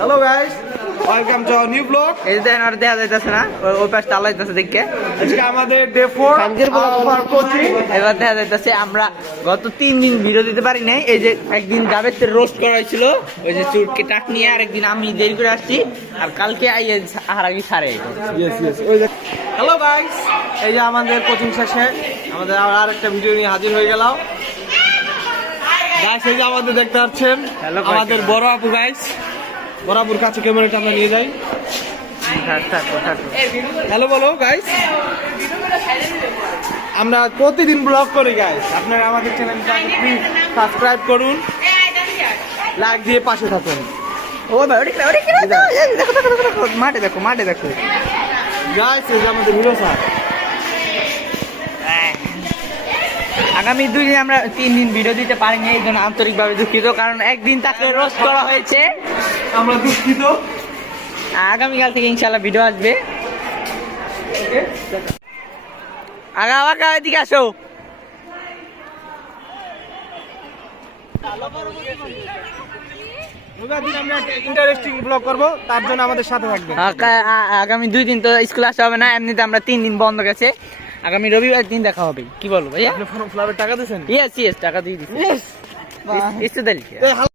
Hello guys, welcome to our new blog. এই যে আর দেখা যাইতাছে না, ওই পাশটা আলাইতাছে দেখে। আজকে আমাদের ডে 4 আওয়ার কোচিং। এবার দেখা যাইতাছে আমরা গত 3 দিন ভিডিও দিতে পারি নাই। এই যে একদিন জাবেদের রোস্ট করা হয়েছিল, ওই যে চুটকে টাক নিয়ে, আরেকদিন আমি দেরি করে আসছি, আর কালকে আইয়ে হারাগি সারে। হ্যালো গাইস, এই যে আমাদের কোচিং শেষে আমাদের আর একটা ভিডিও নিয়ে হাজির হয়ে গেলাম। গাইস, এই যে আমাদের দেখতে পাচ্ছেন আমাদের বড় আপু। গাইস, বড় আপুর কাছে ক্যামেরাটা আমরা নিয়ে যাই। হ্যালো বলো গাইস, আমরা প্রতিদিন ব্লগ করি গাইস। আপনারা আমাদের চ্যানেলটা প্লিজ সাবস্ক্রাইব করুন, লাইক দিয়ে পাশে থাকুন। ও ভাই দেখো মাঠে দেখো, মাঠে দেখো গাইস, এই যে আমাদের হিরো স্যার। আগামী 2 দিন আমরা 3 দিন ভিডিও দিতে পারিনি, এই জন্য আন্তরিকভাবে দুঃখিত, কারণ একদিন তাকে রোস্ট করা হয়েছে। আমরা দুঃখিত। আগামীকাল থেকে ইনশাল্লাহ ভিডিও আসবে। আগা এদিকে আসো। আমরা একটা ইন্টারেস্টিং ব্লগ করব, তার জন্য আমাদের সাথে থাকবেন। আগামী 2 দিন তো স্কুল আসা হবে না, এমনিতে আমরা 3 দিন বন্ধ গেছে। আগামী রবিবার দিন দেখা হবে, কি বলবো ভাইয়া? আপনি ফর্ম ফ্লাবের টাকা দিয়েছেন? ইয়েস টাকা দিয়ে দিচ্ছি।